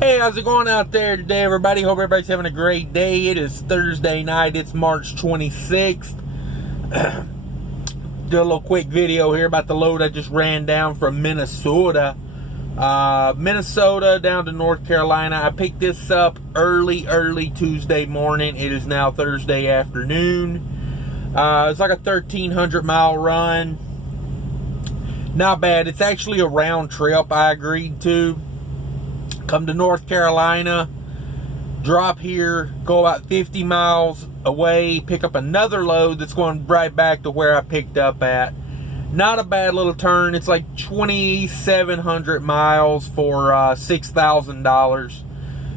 Hey, how's it going out there today, everybody? Hope everybody's having a great day. It is Thursday night. It's March 26th. Do a little quick video here about the load I just ran down from Minnesota. Minnesota down to North Carolina. I picked this up early Tuesday morning. It is now Thursday afternoon. It's like a 1,300 mile run. Not bad. It's actually a round trip I agreed to. Come to North Carolina, drop here, go about 50 miles away, pick up another load that's going right back to where I picked up at. Not a bad little turn. It's like 2,700 miles for $6,000.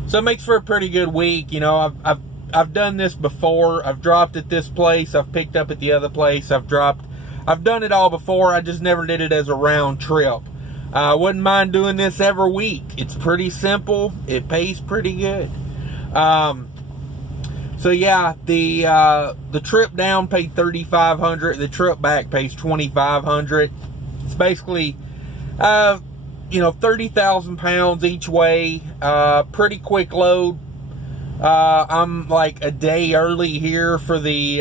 So it makes for a pretty good week. You know, I've done this before. I've dropped at this place. I've picked up at the other place. I've done it all before. I just never did it as a round trip. I wouldn't mind doing this every week. It's pretty simple. It pays pretty good. So yeah, the trip down paid $3,500. The trip back pays $2,500. It's basically, 30,000 pounds each way. Pretty quick load. I'm like a day early here for the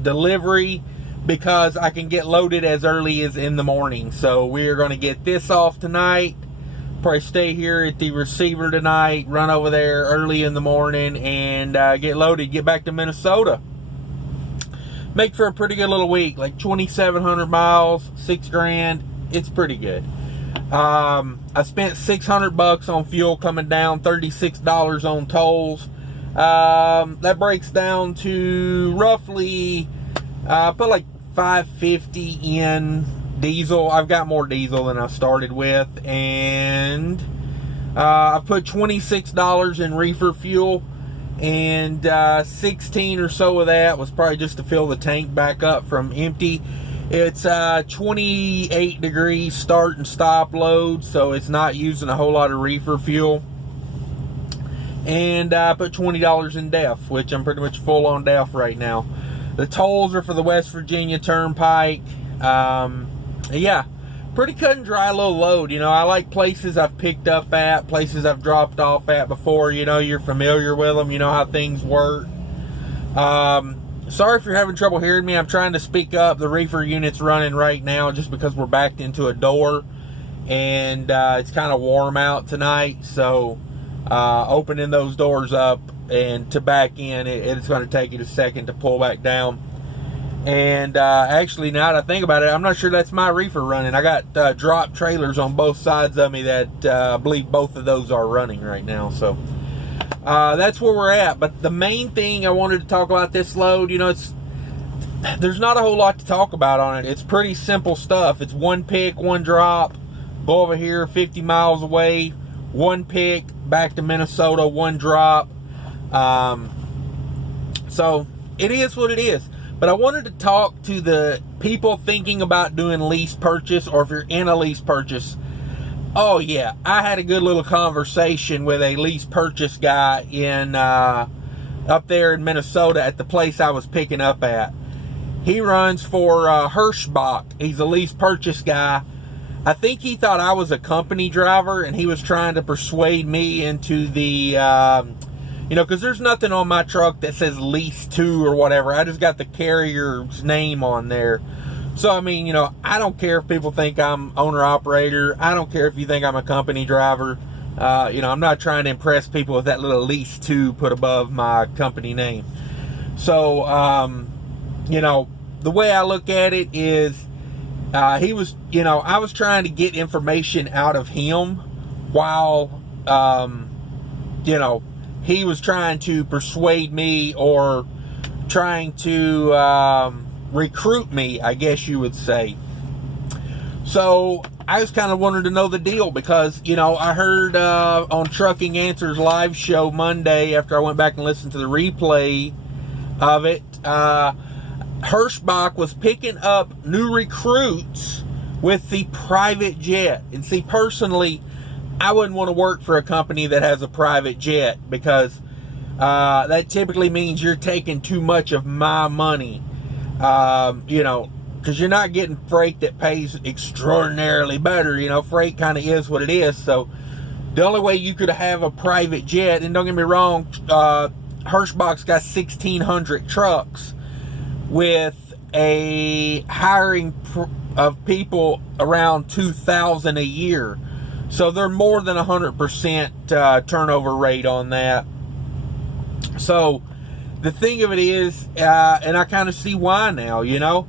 delivery, because I can get loaded as early as in the morning. So we're going to get this off tonight. Probably stay here at the receiver tonight, run over there early in the morning, and get loaded, get back to Minnesota. Make for a pretty good little week, like 2,700 miles, $6,000. It's pretty good. I spent $600 on fuel coming down, $36 on tolls. That breaks down to roughly, put like $5.50 in diesel. I've got more diesel than I started with, and I put $26 in reefer fuel, and 16 or so of that was probably just to fill the tank back up from empty. It's 28 degrees start and stop load, so it's not using a whole lot of reefer fuel. And I put $20 in DEF, which I'm pretty much full on DEF right now. The tolls are for the West Virginia Turnpike. Yeah, pretty cut and dry little load. You know, I like places I've picked up at, places I've dropped off at before. You know, you're familiar with them. You know how things work. Sorry if you're having trouble hearing me. I'm trying to speak up. The reefer unit's running right now just because we're backed into a door. And it's kind of warm out tonight. So opening those doors up and to back in, it's going to take it a second to pull back down. And actually, now that I think about it, I'm not sure that's my reefer running. I got drop trailers on both sides of me that I believe both of those are running right now. So that's where we're at. But the main thing I wanted to talk about this load, you know, there's not a whole lot to talk about on it. It's pretty simple stuff. It's one pick, one drop, go over here 50 miles away, one pick, back to Minnesota, one drop. So it is what it is. But I wanted to talk to the people thinking about doing lease purchase, or if you're in a lease purchase. Oh yeah, I had a good little conversation with a lease purchase guy in up there in Minnesota at the place I was picking up at. He runs for Hirschbach. He's a lease purchase guy. I think he thought I was a company driver, and he was trying to persuade me into the because there's nothing on my truck that says lease to or whatever. I just got the carrier's name on there. So, I mean, I don't care if people think I'm owner-operator. I don't care if you think I'm a company driver. I'm not trying to impress people with that little lease to put above my company name. So, the way I look at it is, I was trying to get information out of him while, he was trying to persuade me, or trying to recruit me, I guess you would say. So I just kind of wanted to know the deal, because I heard on Trucking Answers live show Monday, after I went back and listened to the replay of it, Hirschbach was picking up new recruits with the private jet. And see, personally, I wouldn't want to work for a company that has a private jet, because that typically means you're taking too much of my money. Because you're not getting freight that pays extraordinarily better. Freight kind of is what it is. So The only way you could have a private jet, and don't get me wrong, Hirschbach's got 1,600 trucks with a hiring of people around 2,000 a year. So they're more than 100% turnover rate on that. So the thing of it is, and I kind of see why now, you know.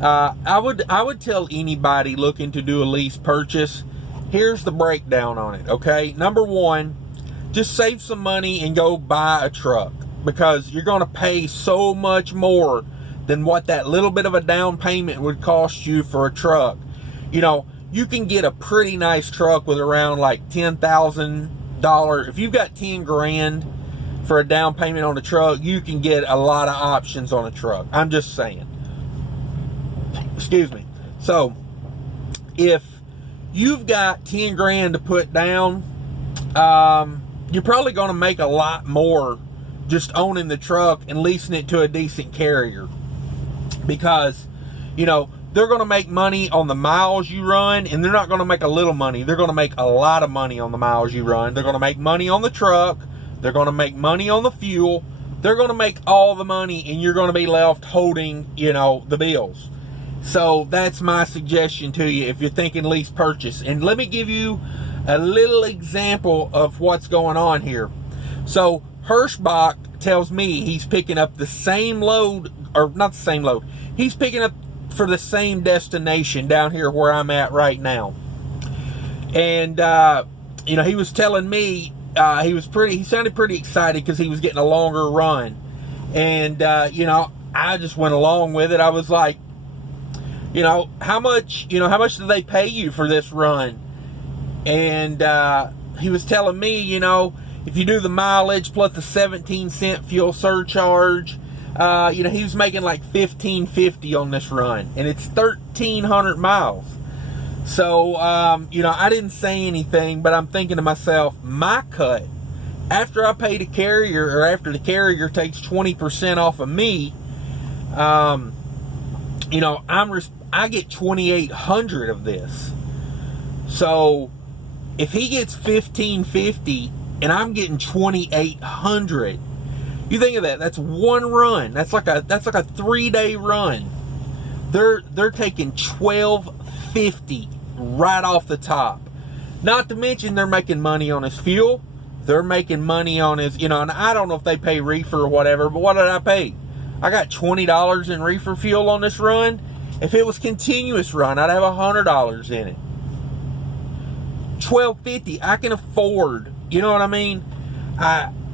I would tell anybody looking to do a lease purchase, here's the breakdown on it, okay? Number one, just save some money and go buy a truck, because you're going to pay so much more than what that little bit of a down payment would cost you for a truck. You know, you can get a pretty nice truck with around like $10,000. If you've got 10 grand for a down payment on a truck, you can get a lot of options on a truck. I'm just saying. Excuse me. So, if you've got 10 grand to put down, you're probably going to make a lot more just owning the truck and leasing it to a decent carrier, because, you know, they're going to make money on the miles you run, and they're not going to make a little money. They're going to make a lot of money on the miles you run. They're going to make money on the truck. They're going to make money on the fuel. They're going to make all the money, and you're going to be left holding, you know, the bills. So that's my suggestion to you if you're thinking lease purchase. And let me give you a little example of what's going on here. So Hirschbach tells me he's picking up the same load, or not the same load. He's picking up for the same destination down here where I'm at right now. And, you know, he was telling me, he sounded pretty excited because he was getting a longer run. And, you know, I just went along with it. I was like, you know, how much do they pay you for this run? And he was telling me, you know, if you do the mileage plus the 17-cent fuel surcharge, you know, he was making like $1,550 on this run, and it's 1,300 miles. So, you know, I didn't say anything, but I'm thinking to myself, my cut, after I pay the carrier, or after the carrier takes 20% off of me, you know, I get 2,800 of this. So if he gets 1,550 and I'm getting 2,800, you think of that. That's one run. That's like a 3-day run. They're taking 1,250 right off the top. Not to mention they're making money on his fuel. They're making money on his, you know, and I don't know if they pay reefer or whatever, but what did I pay? I got $20 in reefer fuel on this run. If it was continuous run, I'd have $100 in it. $1,250, I can afford. You know what I mean?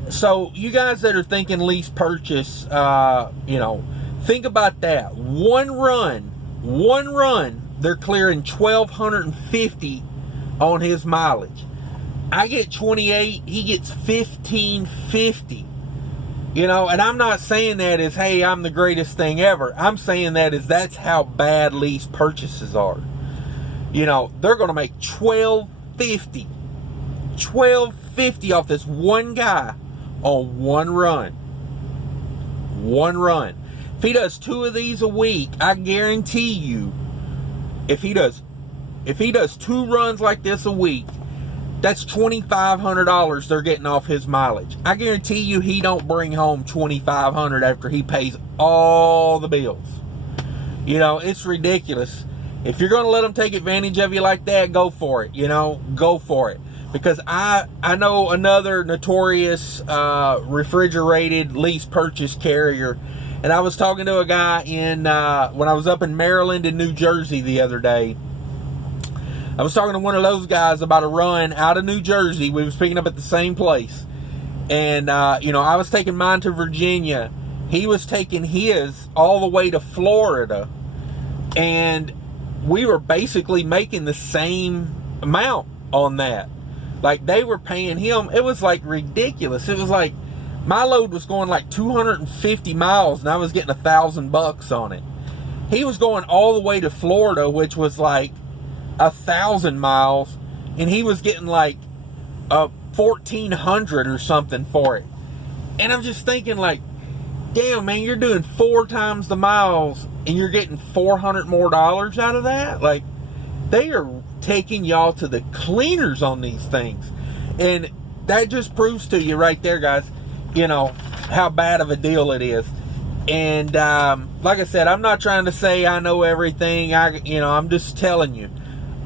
So you guys that are thinking lease purchase, you know, think about that. One run, they're clearing $1,250 on his mileage. I get 28, he gets 1,550. You know, and I'm not saying that as, hey, I'm the greatest thing ever. I'm saying that as that's how bad lease purchases are. You know, they're going to make $1,250 off this one guy on one run. One run. If he does 2 of these a week, I guarantee you, if he does 2 runs like this a week, that's $2,500 they're getting off his mileage. I guarantee you he don't bring home $2,500 after he pays all the bills. You know, it's ridiculous. If you're going to let them take advantage of you like that, go for it. You know, go for it. Because I know another notorious refrigerated lease purchase carrier. And I was talking to a guy when I was up in Maryland and New Jersey the other day. I was talking to one of those guys about a run out of New Jersey. We was picking up at the same place. And, you know, I was taking mine to Virginia. He was taking his all the way to Florida. And we were basically making the same amount on that. Like, they were paying him. It was, like, ridiculous. It was like, my load was going like 250 miles, and I was getting $1,000 on it. He was going all the way to Florida, which was like 1,000 miles, and he was getting like 1,400 or something for it. And I'm just thinking, like, damn, man, you're doing 4 times the miles and you're getting $400 more out of that. Like, they are taking y'all to the cleaners on these things. And that just proves to you right there, guys, you know, how bad of a deal it is. And like I said, I'm not trying to say I know everything. I'm just telling you.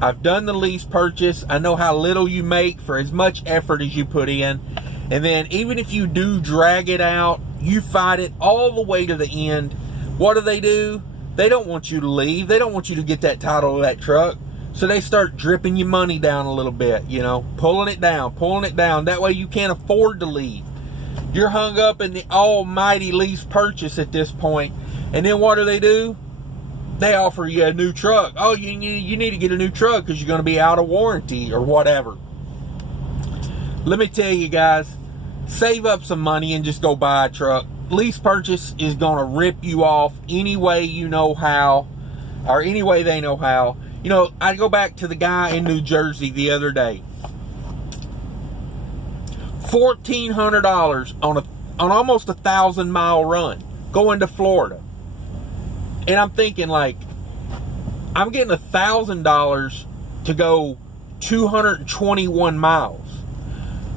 I've done the lease purchase. I know how little you make for as much effort as you put in. And then even if you do drag it out, you fight it all the way to the end. What do? They don't want you to leave. They don't want you to get that title of that truck. So they start dripping your money down a little bit, you know, pulling it down. That way you can't afford to leave. You're hung up in the almighty lease purchase at this point. And then what do? They offer you a new truck. Oh, you need to get a new truck because you're going to be out of warranty or whatever. Let me tell you guys, save up some money and just go buy a truck. Lease purchase is going to rip you off any way you know how, or any way they know how. You know, I go back to the guy in New Jersey the other day. $1,400 on almost 1,000-mile run going to Florida. And I'm thinking, like, I'm getting $1,000 to go 221 miles.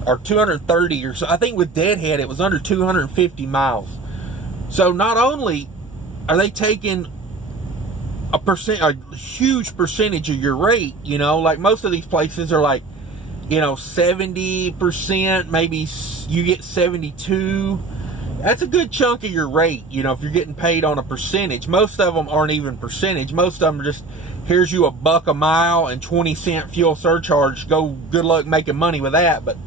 Or 230 or so. I think with Deadhead, it was under 250 miles. So not only are they taking a huge percentage of your rate, you know, like most of these places are like, you know, 70%, maybe you get 72. That's a good chunk of your rate, you know, if you're getting paid on a percentage. Most of them aren't even percentage. Most of them are just, here's you $1 a mile and 20-cent fuel surcharge. Go, good luck making money with that. But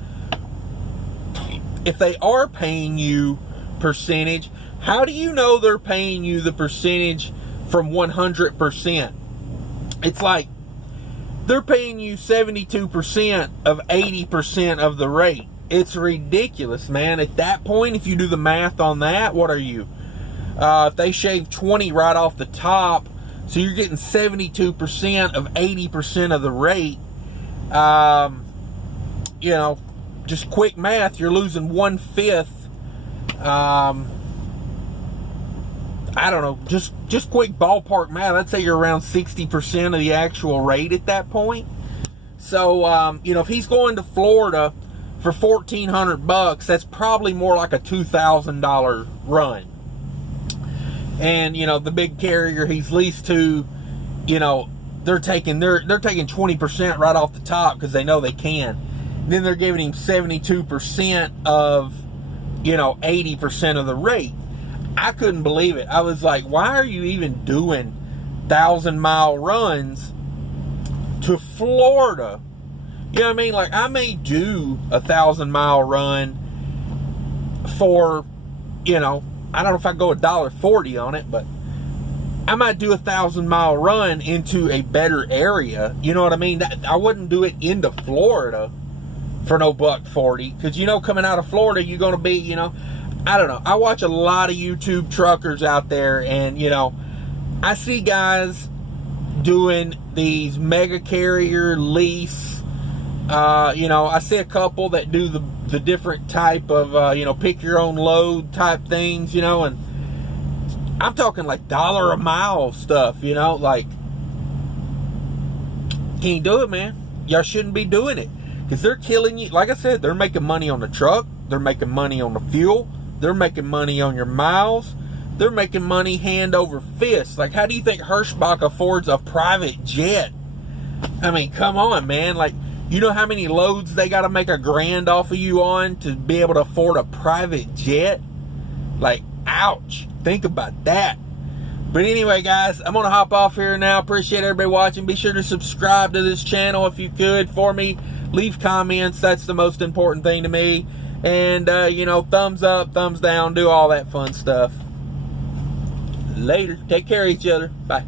if they are paying you percentage, how do you know they're paying you the percentage from 100%? It's like they're paying you 72% of 80% of the rate. It's ridiculous, man. At that point, if you do the math on that, what are you? If they shave 20 right off the top, so you're getting 72% of 80% of the rate, you know, just quick math, you're losing 1/5. I don't know, just quick ballpark math. I'd say you're around 60% of the actual rate at that point. So, you know, if he's going to Florida for $1,400, that's probably more like a $2,000 run. And, you know, the big carrier he's leased to, you know, they're taking 20% right off the top because they know they can. Then they're giving him 72% of, you know, 80% of the rate. I couldn't believe it. I was like, why are you even doing 1,000-mile runs to Florida? You know what I mean? Like, I may do a 1,000-mile run for, you know, I don't know if I go $1.40 on it, but I might do a 1,000-mile run into a better area. You know what I mean? I wouldn't do it into Florida for no $1.40, because, you know, coming out of Florida, you're going to be, you know, I don't know. I watch a lot of YouTube truckers out there, and, you know, I see guys doing these mega carrier lease. You know, I see a couple that do the different type of, you know, pick your own load type things, you know, and I'm talking like $1 a mile stuff, you know, like, can't do it, man. Y'all shouldn't be doing it, because they're killing you. Like I said, they're making money on the truck. They're making money on the fuel. They're making money on your miles. They're making money hand over fist. Like, how do you think Hirschbach affords a private jet? I mean, come on, man. Like, you know how many loads they got to make $1,000 off of you on to be able to afford a private jet? Like, ouch. Think about that. But anyway, guys, I'm going to hop off here now. Appreciate everybody watching. Be sure to subscribe to this channel if you could for me. Leave comments. That's the most important thing to me. And, you know, thumbs up, thumbs down, do all that fun stuff. Later. Take care of each other. Bye.